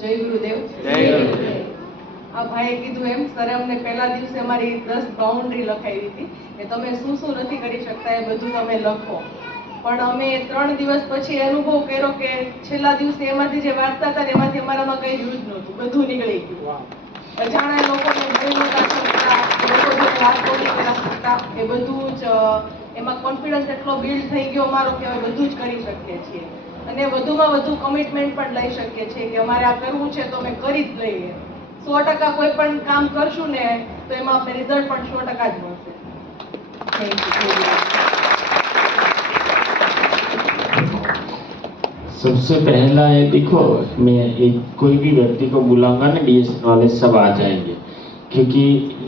જય ગુરુદેવ. આ ભાઈએ કીધું એમ સરે અમને પહેલા દિવસે અમારી 10 બાઉન્ડ્રી લખાવી હતી કે તમે શું શું નથી કરી શકતા એ બધું તમે લખો. પણ અમે 3 દિવસ પછી અનુભવ કર્યો કે છેલ્લા દિવસે એમાંથી જે વાંચતા હતા ને એમાંથી અમારામાં કંઈ રહ્યું જ નહોતું, બધું નીકળી ગયું. અજાણ્યા લોકોને ભણી નહોતા શકતા, લોકો જોડે વાત કરી નહોતા શકતા, એ બધું જ એમાં કોન્ફિડન્સ એટલો બિલ્ડ થઈ ગયો અમારો કે હવે બધું જ કરી શકીએ છીએ અને વધુમાં વધુ કમિટમેન્ટ પણ લઈ શકીએ છીએ કે અમારે આ કરવું છે તો અમે કરી જ લઈએ. 100% કોઈ પણ કામ કરશું ને તો એમાં આપણે રિઝલ્ટ પણ 100% જ મળશે. सबसे पहला है, देखो मैं एक कोई भी व्यक्ति को बुलाऊंगा ना, डीएसएन वाले सब आ जाएंगे, क्योंकि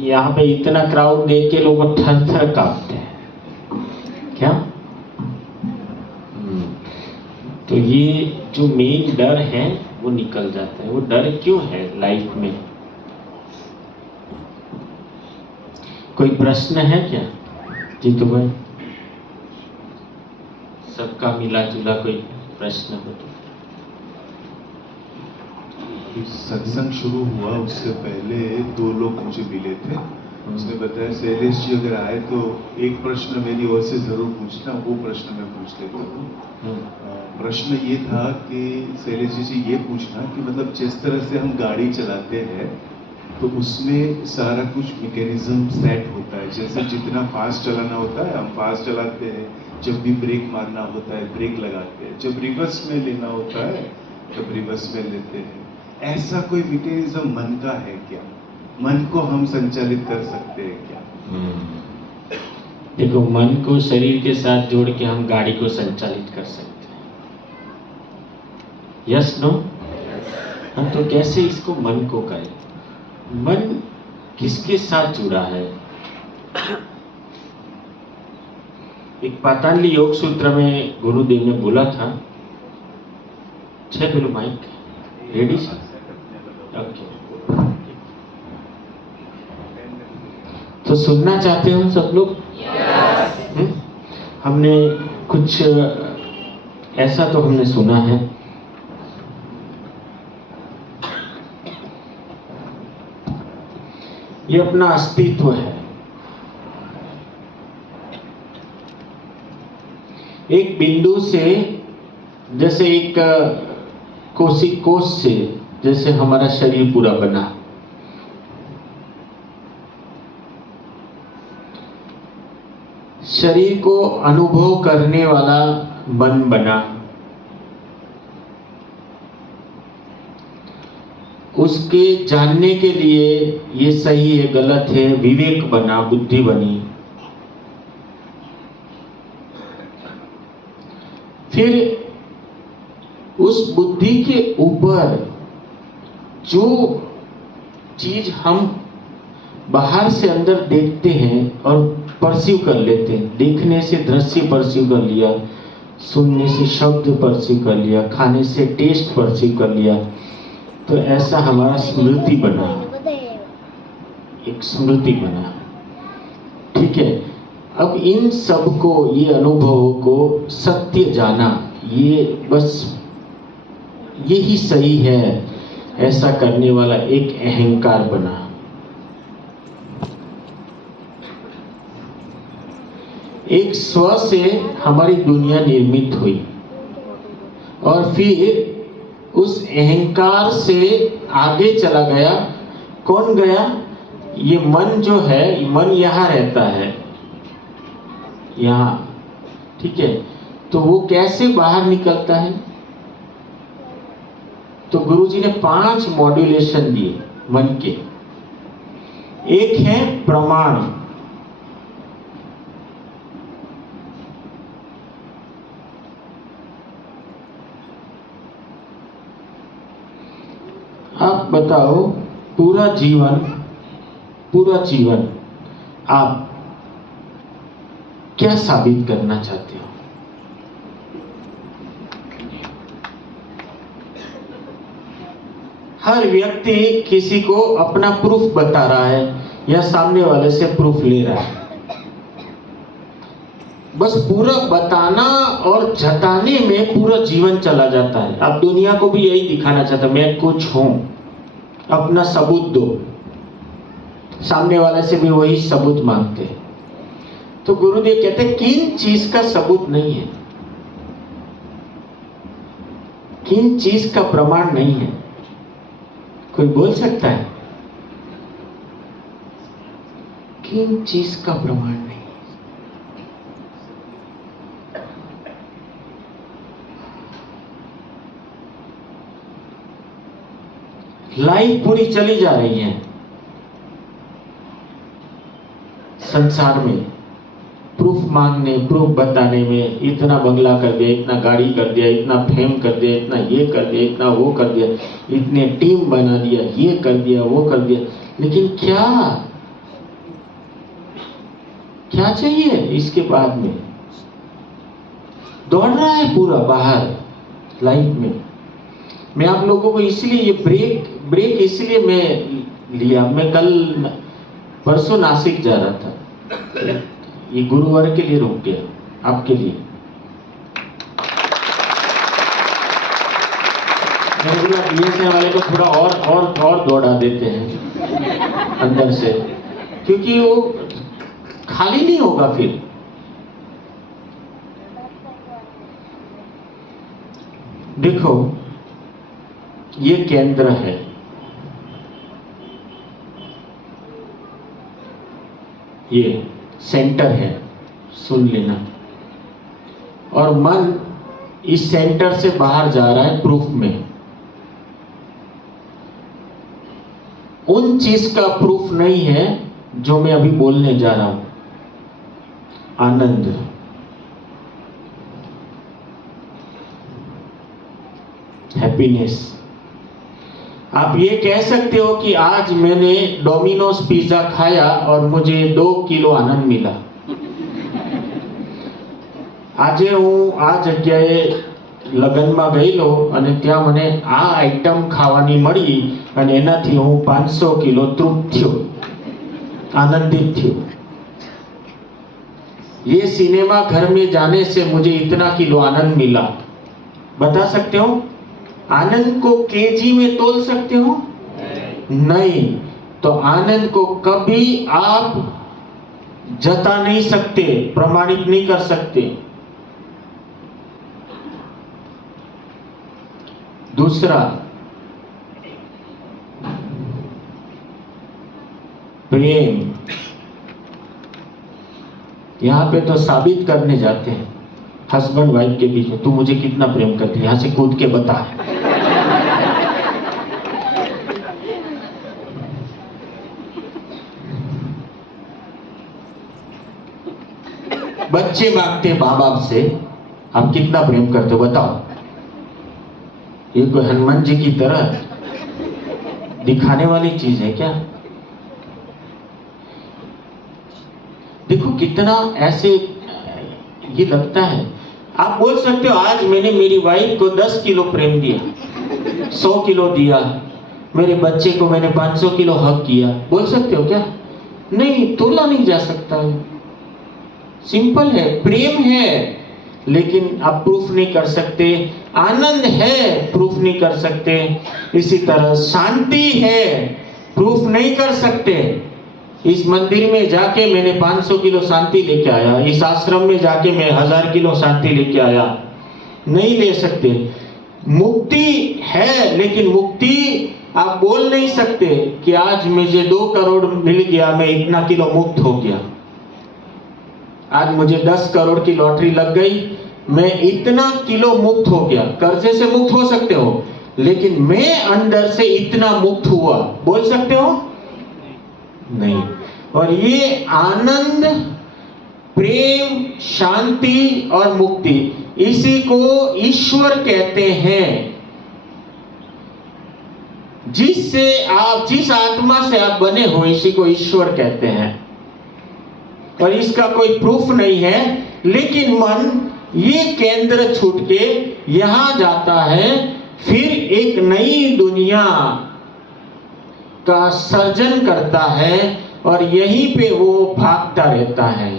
यहाँ पे इतना क्राउड देख के लोग थर थर कांपते हैं क्या। तो ये जो मेन डर है वो निकल जाता है। वो डर क्यों है लाइफ में? कोई प्रश्न है क्या जीतू भाई? सबका मिला जुला कोई प्रश्न हो तो? सत्संग शुरू हुआ उससे पहले 2 लोग मुझे मिले थे। उसने बताया शैलेश जी अगर आए तो एक प्रश्न मेरी ओर से जरूर पूछना, वो प्रश्न मैं पूछ लेता हूँ। प्रश्न ये था कि शैलेश जी से ये पूछना कि मतलब जिस तरह से हम गाड़ी चलाते हैं तो उसमें सारा कुछ मैकेनिज्म सेट होता है। जैसे जितना फास्ट चलाना होता है हम फास्ट चलाते हैं, जब भी ब्रेक मारना होता है ब्रेक लगाते हैं, जब रिवर्स में लेना होता है तब रिवर्स में लेते हैं। ऐसा कोई मैकेनिज्म मन का है क्या? मन को हम संचालित कर सकते हैं क्या? देखो, मन को शरीर के साथ जोड़ के हम गाड़ी को संचालित कर सकते हैं। Yes no? हाँ, तो कैसे इसको मन को करें? मन किसके साथ जुड़ा है? एक पतंजलि योग सूत्र में गुरुदेव ने बोला था, बोलो माइक रेडी? ओके, तो सुनना चाहते हो सब लोग? हमने कुछ ऐसा तो हमने सुना है, ये अपना अस्तित्व है। एक बिंदु से, जैसे एक कोशिकोष से जैसे हमारा शरीर पूरा बना, शरीर को अनुभव करने वाला मन बना, उसके जानने के लिए ये सही है गलत है विवेक बना, बुद्धि बनी। फिर उस बुद्धि के ऊपर जो चीज हम बाहर से अंदर देखते हैं और परसीव कर लेते हैं, देखने से दृश्य परसीव कर लिया, सुनने से शब्द परसीव कर लिया, खाने से टेस्ट परसीव कर लिया, तो ऐसा हमारा स्मृति बना, एक स्मृति बना। ठीक है, अब इन सब को, ये अनुभवों को सत्य जाना, ये बस यही सही है, ऐसा करने वाला एक अहंकार बना। एक स्व से हमारी दुनिया निर्मित हुई और फिर उस अहंकार से आगे चला गया। कौन गया? ये मन जो है, मन यहाँ रहता है, यहाँ, ठीक है। तो वो कैसे बाहर निकलता है? तो गुरुजी ने 5 मॉड्यूलेशन दिए मन के। एक है प्रमाण, आप बताओ, पूरा जीवन आप क्या साबित करना चाहते हो? हर व्यक्ति किसी को अपना प्रूफ बता रहा है या सामने वाले से प्रूफ ले रहा है। बस पूरा बताना और जताने में पूरा जीवन चला जाता है। अब दुनिया को भी यही दिखाना चाहता है, मैं कुछ हूं, अपना सबूत दो। सामने वाले से भी वही सबूत मांगते हैं। तो गुरुदेव कहते हैं किन चीज का सबूत नहीं है, किन चीज का प्रमाण नहीं है। कोई बोल सकता है किन चीज का प्रमाण नहीं? लाइफ पूरी चली जा रही है संसार में, प्रूफ मांगने, प्रूफ बताने में। इतना बंगला कर दिया, इतना गाड़ी कर दिया, इतना फेम कर दिया, इतना ये कर दिया, इतना वो कर दिया, इतने टीम बना दिया, ये कर दिया, वो कर दिया। लेकिन क्या क्या चाहिए इसके बाद में? दौड़ रहा है पूरा बाहर लाइफ में। मैं आप लोगों को इसलिए ये ब्रेक इसलिए मैं लिया। मैं कल परसों नासिक जा रहा था, ये गुरुवार के लिए रुक गया आपके लिए। मैंने बोला बीएसएन वाले को थोड़ा और दौड़ा देते हैं अंदर से, क्योंकि वो खाली नहीं होगा फिर। देखो ये केंद्र है, ये सेंटर है, सुन लेना। और मन इस सेंटर से बाहर जा रहा है प्रूफ में। उन चीज का प्रूफ नहीं है जो मैं अभी बोलने जा रहा हूं। आनंद, हैप्पीनेस। आप ये कह सकते हो कि आज मैंने डोमिनोज पिज्जा खाया और मुझे 2 किलो आनंद मिला। આજે હું આ જગ્યાએ લગ્નમાં ગયેલો અને ત્યાં મને આ આઈટમ ખાવાની મળી અને એનાથી હું 500 કિલો તૃપ્ત થયો, આનંદિત થયો। ये सिनेमा घर में जाने से मुझे इतना किलो आनंद मिला। बता सकते हो? आनंद को केजी में तोल सकते हो? नहीं। तो आनंद को कभी आप जता नहीं सकते, प्रमाणित नहीं कर सकते। दूसरा, प्रेम। यहां पे तो साबित करने जाते हैं हस्बैंड वाइफ के बीच में, तू मुझे कितना प्रेम करती है, यहां से कूद के बता। बच्चे मांगते हैं माँ बाप से, आप कितना प्रेम करते हो बताओ। ये कोई हनुमान जी की तरह दिखाने वाली चीज है क्या? देखो कितना ऐसे ये लगता है। आप बोल सकते हो आज मैंने मेरी वाइफ को 10 किलो प्रेम दिया, 100 किलो दिया, मेरे बच्चे को मैंने 500 किलो हक किया। बोल सकते हो क्या? नहीं, तोला नहीं जा सकता है। सिंपल है, प्रेम है लेकिन आप प्रूफ नहीं कर सकते। आनंद है, प्रूफ नहीं कर सकते। इसी तरह शांति है, प्रूफ नहीं कर सकते। इस मंदिर में जाके मैंने 500 किलो शांति लेके आया, इस आश्रम में जाके मैं 1000 किलो शांति लेके आया, नहीं ले सकते। मुक्ति है लेकिन मुक्ति आप बोल नहीं सकते कि आज मुझे 2 करोड़ मिल गया, मैं इतना किलो मुक्त हो गया। आज मुझे 10 करोड़ की लॉटरी लग गई, मैं इतना किलो मुक्त हो गया। कर्जे से मुक्त हो सकते हो, लेकिन मैं अंदर से इतना मुक्त हुआ, बोल सकते हो? नहीं। और ये आनंद, प्रेम, शांति और मुक्ति, इसी को ईश्वर कहते हैं। जिससे आप, जिस आत्मा से आप बने हो, इसी को ईश्वर कहते हैं। और इसका कोई प्रूफ नहीं है, लेकिन मन ये केंद्र छूट के यहां जाता है, फिर एक नई दुनिया का सर्जन करता है और यहीं पे वो भागता रहता है।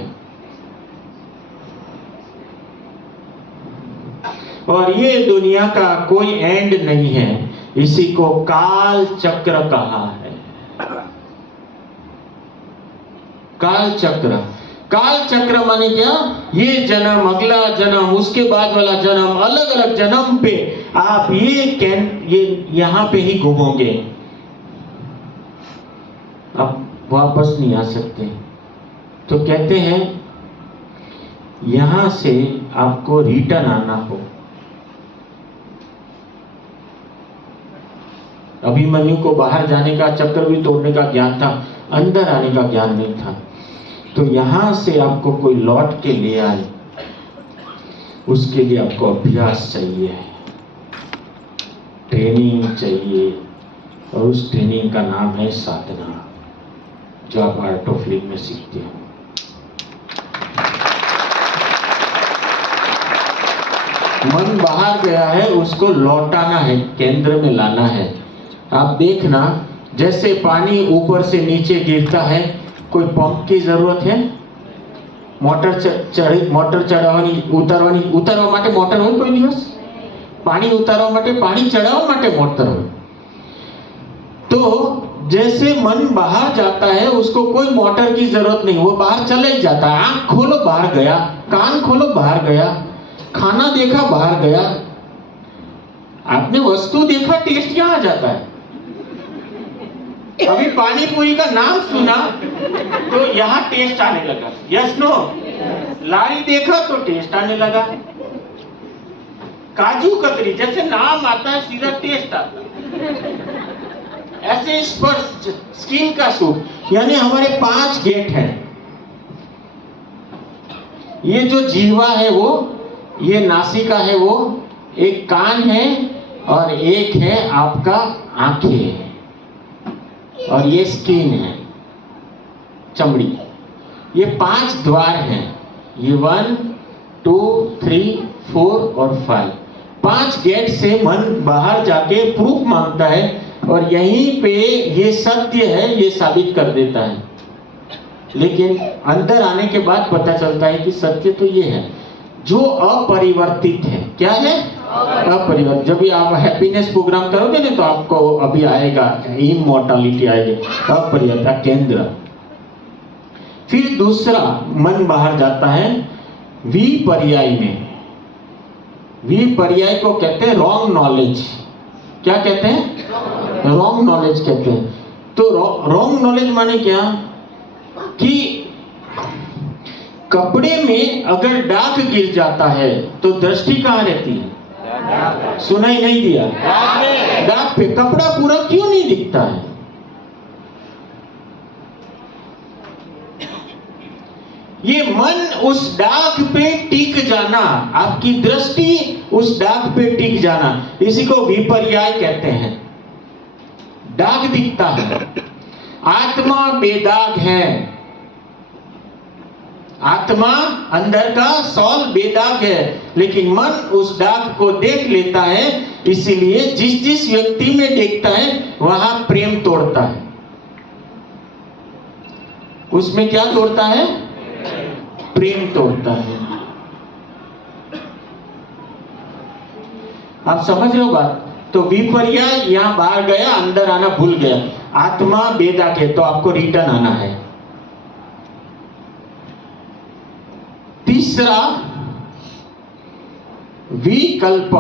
और ये दुनिया का कोई एंड नहीं है। इसी को काल चक्र कहा है। काल चक्र, काल चक्र माने क्या? ये जन्म, अगला जन्म, उसके बाद वाला जन्म, अलग अलग जन्म पे आप ये यहां पे ही घूमोगे, आप वापस नहीं आ सकते। तो कहते हैं यहां से आपको रिटर्न आना हो। अभिमन्यु को बाहर जाने का, चक्र भी तोड़ने का ज्ञान था, अंदर आने का ज्ञान नहीं था। तो यहां से आपको कोई लौट के ले आए, उसके लिए आपको अभ्यास चाहिए, ट्रेनिंग चाहिए, और उस ट्रेनिंग का नाम है साधना, जो आप आर्ट ऑफ लिविंग में सीखते हो। मन बाहर गया है, उसको लौटाना है, केंद्र में लाना है। आप देखना, जैसे पानी ऊपर से नीचे गिरता है, कोई पंप की जरूरत है? मोटर चढ़ावनी उतारवा માટે મોટર હોય કોઈ દિવસ? પાણી ઉતારવા માટે, પાણી ચડાવવા માટે મોટર હોય। तो जैसे मन बाहर जाता है, उसको कोई मोटर की जरूरत नहीं, वो बाहर चले जाता है। आंख खोलो, बाहर गया, कान खोलो, बाहर गया, खाना देखा, बाहर गया। आपने वस्तु देखा, टेस्ट यहाँ आ जाता है। अभी पानी पूरी का नाम सुना तो यहाँ टेस्ट आने लगा, यस नो? लाई देखा तो टेस्ट आने लगा। काजू कतरी, जैसे नाम आता है सीधा टेस्ट आता है। ऐसे स्पर्श, स्किन का सुख, यानी हमारे 5 गेट हैं। ये जो जीवा है वो, ये नासिका है वो, एक कान है, और एक है आपका आंखें, और ये स्किन है, चमड़ी। ये 5 द्वार हैं। ये 1, 2, 3, 4 और 5, 5 गेट से मन बाहर जाके प्रूफ मांगता है, और यहीं पे ये सत्य है, ये साबित कर देता है। लेकिन अंदर आने के बाद पता चलता है कि सत्य तो ये है जो अपरिवर्तित है। क्या है? अपरिवर्तित। जब भी आप हैप्पीनेस प्रोग्राम करोगे ना, तो आपको अभी आएगा, इमॉर्टलिटी आएगी, अपरिवर्तित केंद्र। फिर दूसरा, मन बाहर जाता है विपर्याय में। विपर्याय को कहते हैं रॉन्ग नॉलेज। क्या कहते हैं? रॉन्ग नॉलेज कहते हैं। तो रॉन्ग नॉलेज माने क्या? कि कपड़े में अगर दाग गिर जाता है तो दृष्टि कहाँ रहती है? सुनाई नहीं दिया? दाग पे। कपड़ा पूरा क्यों नहीं दिखता है? ये मन उस दाग पे टिक जाना, आपकी दृष्टि उस दाग पे टिक जाना, इसी को विपर्याय कहते हैं। दाग दिखता है, आत्मा बेदाग है। आत्मा अंदर का सॉल बेदाग है, लेकिन मन उस दाग को देख लेता है। इसीलिए जिस जिस व्यक्ति में देखता है वहां प्रेम तोड़ता है। उसमें क्या तोड़ता है? प्रेम तोड़ता है। आप समझ रहे हो बात? तो विपर्याय यहां बाहर गया, अंदर आना भूल गया। आत्मा बेदाग है, तो आपको रिटर्न आना है। तीसरा, विकल्प।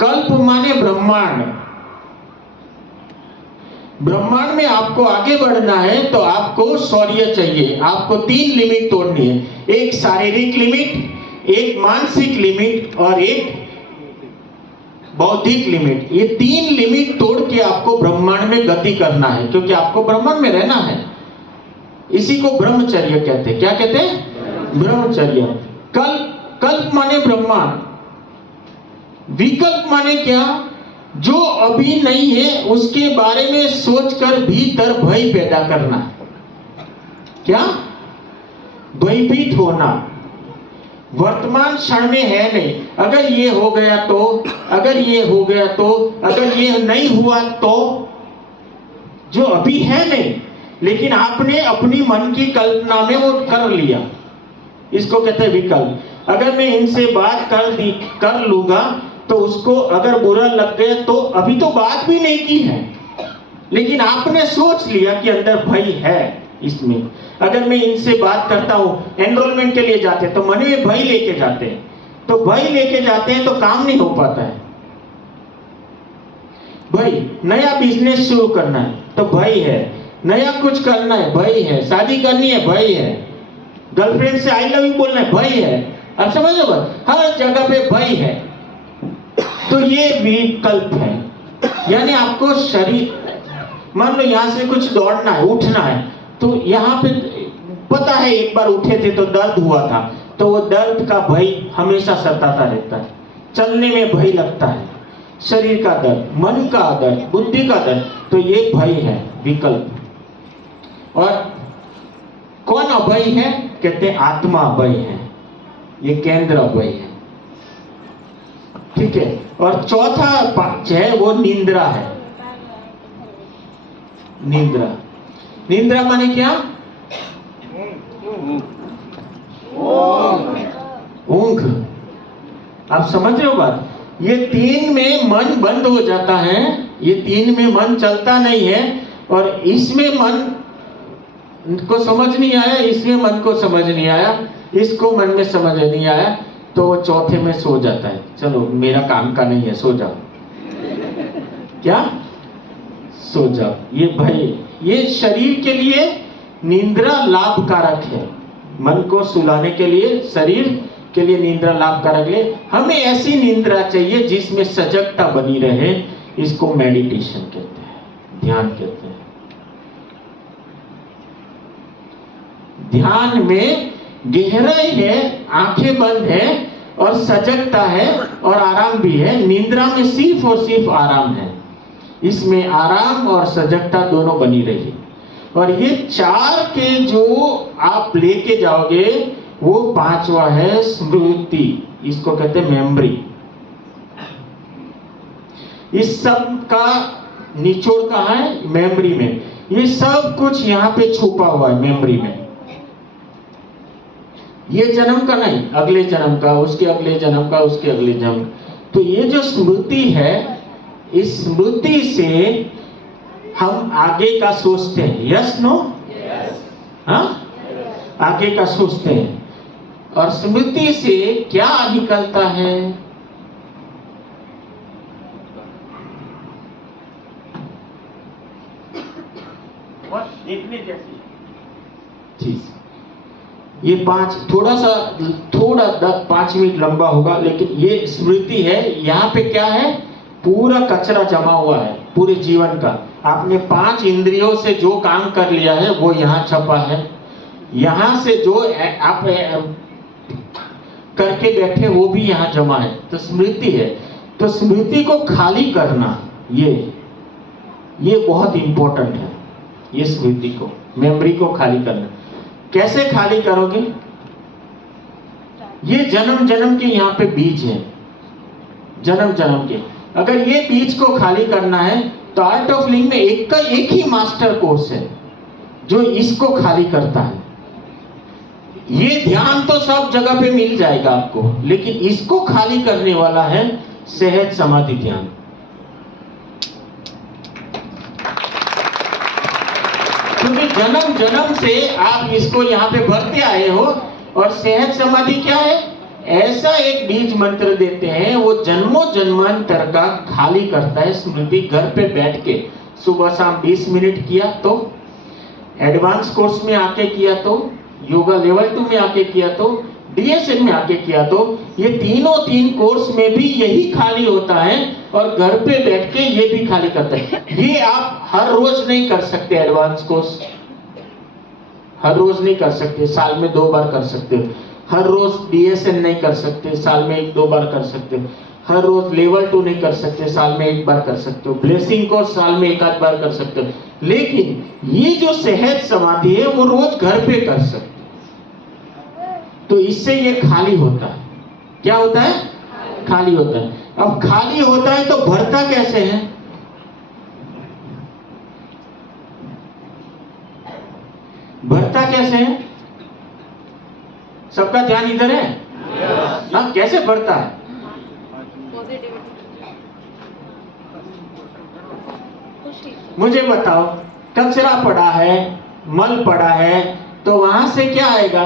कल्प माने ब्रह्मांड। ब्रह्मांड में आपको आगे बढ़ना है तो आपको शौर्य चाहिए। आपको 3 लिमिट तोड़नी है, एक शारीरिक लिमिट, एक मानसिक लिमिट, और एक बौद्धिक लिमिट। ये 3 लिमिट तोड़ के आपको ब्रह्मांड में गति करना है, क्योंकि आपको ब्रह्मांड में रहना है। इसी को ब्रह्मचर्य कहते हैं। क्या कहते हैं? ब्रह्मचर्य। कल्प माने ब्रह्मांड। विकल्प माने क्या? जो अभी नहीं है उसके बारे में सोचकर भीतर भय पैदा करना। क्या? भयभीत होना। वर्तमान क्षण में है नहीं, अगर ये हो गया तो, अगर ये हो गया तो, अगर ये नहीं हुआ तो, जो अभी है नहीं, लेकिन आपने अपनी मन की कल्पना में वो कर लिया। इसको कहते हैं विकल्प। अगर मैं इनसे बात कर लूंगा तो उसको अगर बुरा लग गया तो अभी तो बात भी नहीं की है, लेकिन आपने सोच लिया कि अंदर भय है इसमें। अगर मैं इनसे बात करता हूं, एनरोलमेंट के लिए जाते हैं तो मन में भय लेके जाते हैं, तो भय लेके जाते हैं तो काम नहीं हो पाता है। भय, नया बिजनेस शुरू करना है तो भय है, नया कुछ करना है भय है, शादी करनी है भय है, गर्लफ्रेंड से आई लव यू बोलना है भय है। अब समझ लो, हर जगह पे भय है। तो ये विकल्प है, यानी आपको शरीर, मान लो यहां से कुछ दौड़ना है, उठना है, तो यहां पे पता है एक बार उठे थे तो दर्द हुआ था, तो वो दर्द का भय हमेशा सताता रहता है। चलने में भय लगता है, शरीर का दर्द, मन का दर्द, बुद्धि का दर्द, तो ये भय है, विकल्प। और कौन अभय है? कहते हैं आत्मा अभय है, ये केंद्र अभय है। ठीक है। और चौथा पक्ष है वो निंद्रा है। निंद्रा, निंद्रा माने क्या? ऊंघ। आप समझ रहे हो बात? ये तीन में मन बंद हो जाता है, ये तीन में मन चलता नहीं है, और इसमें मन को समझ नहीं आया, इसमें मन को समझ नहीं आया, इसको मन में समझ नहीं आया, तो वो चौथे में सो जाता है। चलो मेरा काम का नहीं है, सो जाओ। क्या? सो जाओ। ये भय, ये शरीर के लिए निंद्रा लाभकारक है। मन को सुलाने के लिए, शरीर के लिए निंद्रा लाभकारक है। हमें ऐसी निंद्रा चाहिए जिसमें सजगता बनी रहे। इसको मेडिटेशन कहते हैं, ध्यान कहते हैं। ध्यान में गहराई है, आंखें बंद है और सजगता है और आराम भी है। निंद्रा में सिर्फ और सिर्फ आराम है, इसमें आराम और सजगता दोनों बनी रही। और ये चार के जो आप लेके जाओगे, वो पांचवा है स्मृति, इसको कहते हैं मेमोरी। इस सब का निचोड़ कहाँ है? मेमोरी में। ये सब कुछ यहाँ पे छुपा हुआ है मेमोरी में। ये जन्म का नहीं, अगले जन्म का, उसके अगले जन्म का, उसके अगले जन्म। तो ये जो स्मृति है, इस स्मृति से हम आगे का सोचते हैं। Yes no? हाँ, आगे का सोचते हैं। और स्मृति से क्या निकलता है? देखने जैसी चीज। ये थोड़ा 5 मिनट लंबा होगा, लेकिन ये स्मृति है। यहाँ पे क्या है? पूरा कचरा जमा हुआ है पूरे जीवन का। आपने 5 इंद्रियों से जो काम कर लिया है वो यहाँ छपा है। यहाँ से जो आप करके बैठे वो भी यहाँ जमा है, तो स्मृति है। तो स्मृति को खाली करना, ये बहुत इंपॉर्टेंट है। ये स्मृति को, मेमोरी को खाली करना। कैसे खाली करोगे? ये जन्म जन्म के यहाँ पे बीज है, जन्म जन्म के। अगर ये बीज को खाली करना है तो आर्ट ऑफ लिविंग में एक ही मास्टर कोर्स है जो इसको खाली करता है। ये ध्यान तो सब जगह पे मिल जाएगा आपको, लेकिन इसको खाली करने वाला है सहज समाधि ध्यान। क्योंकि जन्म जन्म से आप इसको यहाँ पे भरते आए हो। और सहज समाधि क्या है? ऐसा एक बीज मंत्र देते हैं, वो जन्मों जन्मांतर का खाली करता है। स्मृति घर पे बैठ के सुबह शाम 20 मिनट किया तो, एडवांस कोर्स में आके किया तो, योगा लेवल 2 में आके किया तो, डीएसएन में आके किया तो, ये तीन कोर्स में भी यही खाली होता है। और घर पे बैठ के ये भी खाली करता है। ये आप हर रोज नहीं कर सकते, एडवांस कोर्स हर रोज नहीं कर सकते, साल में 2 बार कर सकते हो। हर रोज डीएसएन नहीं कर सकते, साल में 1-2 बार कर सकते हो। हर रोज लेवल 2 नहीं कर सकते, साल में 1 बार कर सकते हो। ब्लेसिंग कोर्स साल में 1-8 बार कर सकते हो। लेकिन ये जो सहज समाधि है वो रोज घर पे कर सकते हो। तो इससे ये खाली होता है। क्या होता है? खाली होता है। अब खाली होता है तो भरता कैसे है? भरता कैसे है? सबका ध्यान इधर है? हाँ, कैसे बढ़ता है? मुझे बताओ, कचरा पड़ा है, मल पड़ा है, तो वहां से क्या आएगा?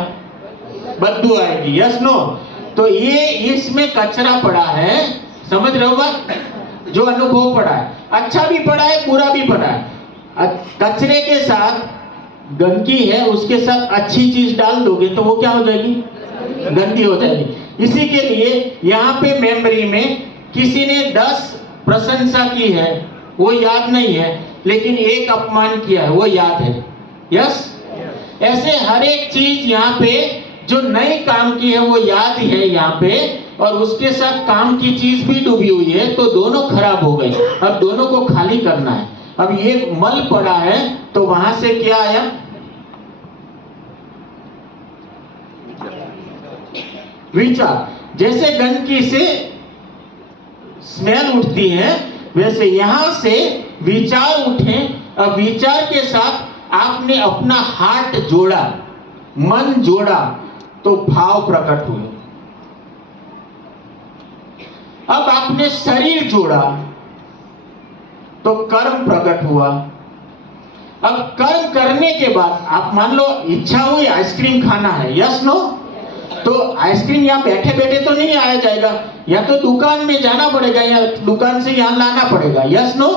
बदबू आएगी। Yes no? तो ये इसमें कचरा पड़ा है, समझ रहे हो बात? जो अनुभव पड़ा है, अच्छा भी पड़ा है, बुरा भी पड़ा है। कचरे के साथ गंदगी है, उसके साथ अच्छी चीज डाल दोगे तो वो क्या हो जाएगी? गंदी हो जाएगी। इसी के लिए यहाँ पे मेमोरी में किसी ने 10 प्रशंसा की है, वो याद नहीं है, लेकिन एक अपमान किया है, वो याद है। यस? ऐसे हर एक चीज यहाँ पे जो नई काम की है वो याद है यहाँ पे, और उसके साथ काम की चीज भी डूबी हुई है, तो दोनों खराब हो गए। अब दोनों को खाली करना है। अब ये मल पड़ा है, तो वहां से क्या आया? विचार। जैसे गंदगी से स्मेल उठती है, वैसे यहां से विचार उठे। अब विचार के साथ आपने अपना हार्ट जोड़ा, मन जोड़ा, तो भाव प्रकट हुए। अब आपने शरीर जोड़ा तो कर्म प्रकट हुआ। अब कर्म करने के बाद आप मान लो इच्छा हुई आइसक्रीम खाना है, यस नो? तो आइसक्रीम यहाँ बैठे बैठे तो नहीं आया जाएगा, या तो दुकान में जाना पड़ेगा, या दुकान से यहाँ लाना पड़ेगा, यस नो?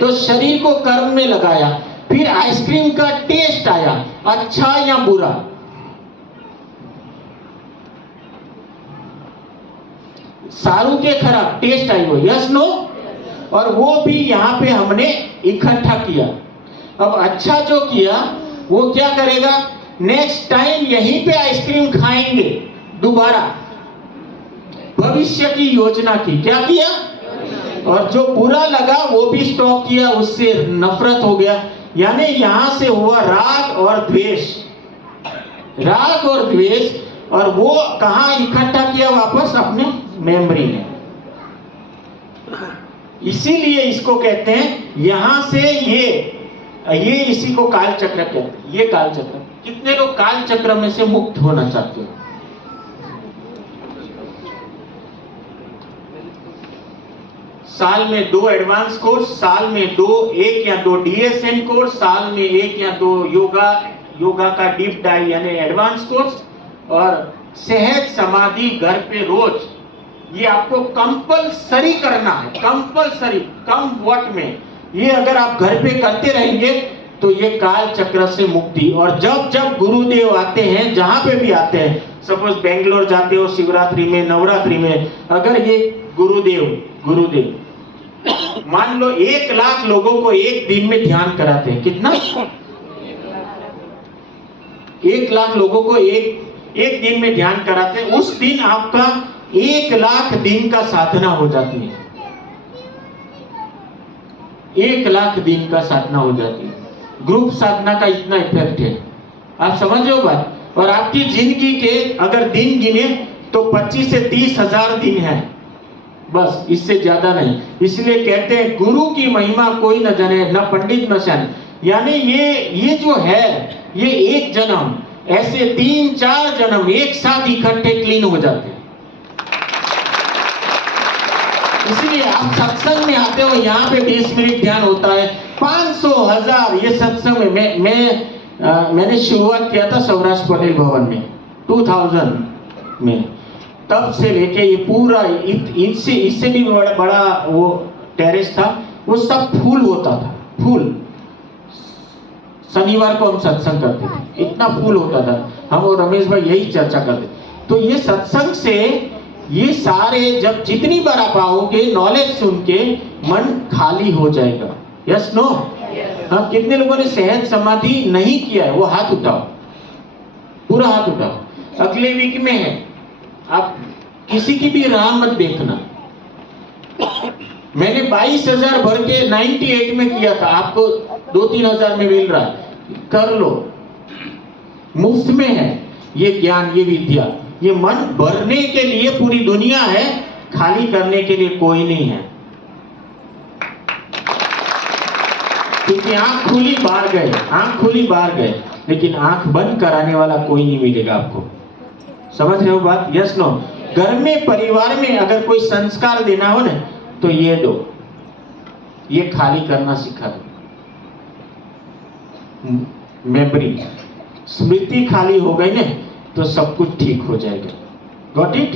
तो शरीर को कर्म में लगाया, फिर आइसक्रीम का टेस्ट आया, अच्छा या बुरा? सारू के खराब टेस्ट आई हो, यस नो? और वो भी यहाँ पे हमने इकट्ठा किया। अब अच्छा जो किया वो क्या करेगा? नेक्स्ट टाइम यहीं पे आइसक्रीम खाएंगे दोबारा। भविष्य की योजना की, क्या किया? और जो बुरा लगा वो भी स्टॉप किया, उससे नफरत हो गया। यानी यहां से हुआ राग और द्वेष, राग और द्वेष, और वो कहां इकट्ठा किया? वापस अपने मेमोरी में। इसीलिए इसको कहते हैं यहां से ये इसी को काल चक्र कहते हैं। ये काल चक्र, कितने लोग काल चक्र में से मुक्त होना चाहते हो? साल में 2 एडवांस कोर्स, साल में 1 या 2 डीएसएन कोर्स, साल में 1 या 2 योगा का डीप डाइव यानी एडवांस कोर्स, और सहज समाधि घर पे रोज। ये आपको कंपलसरी करना है, कंपलसरी, कम वट में। ये अगर आप घर पे करते रहेंगे तो ये काल चक्र से मुक्ति। और जब जब गुरुदेव आते हैं, जहां पे भी आते हैं, सपोज बेंगलोर जाते हो शिवरात्रि में, नवरात्रि में, अगर ये गुरुदेव मान लो 1 लाख लोगों को एक दिन में ध्यान कराते हैं, कितना? 1 लाख लोगों को एक दिन में ध्यान कराते हैं, उस दिन आपका 1 लाख दिन का साधना हो जाती है। 1 लाख दिन का साधना हो जाती है। ग्रुप साधना का इतना इफेक्ट है, आप समझ रहे हो बात? और आपकी जिंदगी के अगर दिन गिने तो 25 से 30 हजार दिन है, बस, इससे ज्यादा नहीं। इसलिए कहते हैं गुरु की महिमा कोई न जाने, न पंडित न सन। यानी ये जो है, ये एक जन्म, ऐसे 3-4 जन्म एक साथ इकट्ठे क्लीन हो जाते हैं। इसलिए आप सत्संग में आते हो, यहाँ पे 20 मिनट ध्यान होता है, 500 1000 ये सत्संग में। मैंने शुरुआत किया था सौराष्ट्र पटेल भवन में 2000 में, तब से लेके ये पूरा इससे भी बड़ा वो टेरेस था, वो सब फूल होता था, फूल। शनिवार को हम सत्संग करते थे, इतना फूल होता था। हम और रमेश भाई यही चर्चा करते। तो ये सत्संग से ये सारे, जब जितनी बार आप आओगे, नॉलेज सुन के मन खाली हो जाएगा। Yes no? हाँ, कितने लोगों ने सहज समाधि नहीं किया है? वो हाथ उठाओ, पूरा हाथ उठाओ। अगले वीक में है, आप किसी की भी राह मत देखना। मैंने 22,000 भर के 98 में किया था, आपको 2-3 हजार में मिल रहा है, कर लो, मुफ्त में है ये ज्ञान, ये विद्या। ये मन भरने के लिए पूरी दुनिया है, खाली करने के लिए कोई नहीं है। क्योंकि आंख खुली बाहर गए, आंख खुली बाहर गए, लेकिन आंख बंद कराने वाला कोई नहीं मिलेगा आपको। समझ रहे हो बात? Yes no? घर में परिवार में अगर कोई संस्कार देना हो ना तो ये दो, ये खाली करना सिखा दो। मेमोरी, स्मृति खाली हो गई ना तो सब कुछ ठीक हो जाएगा। Got it?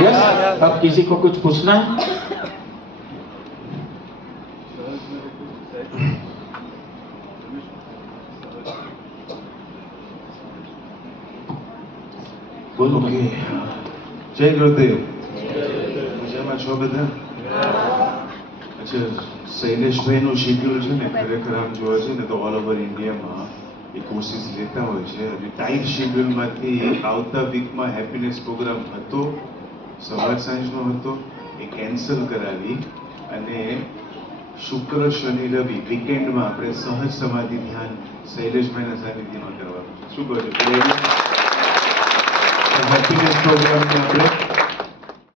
यस? अब किसी को कुछ पूछना है? બોલો કે જય ગુરુદેવ. મજામાં છો બધા? અચ્છા, શૈલેષભાઈનું શેડ્યુલ છે ને ખરેખર આમ જોવા છે ને તો ઓલ ઓવર ઇન્ડિયામાં એ કોર્સિસ લેતા હોય છે અને ટાઈટ શેડ્યુલમાંથી આવતા વીકમાં હેપીનેસ પ્રોગ્રામ હતો, સવાર સાંજનો હતો, એ કેન્સલ કરાવી અને શુક્ર શનિ રવિ વીકેન્ડમાં આપણે સહજ સમાધિ ધ્યાન શૈલેષભાઈના સાનિધ્યમાં કરવાનું છે. શું કહો છો? હેપીનેસ પ્રોગ્રામને આપણે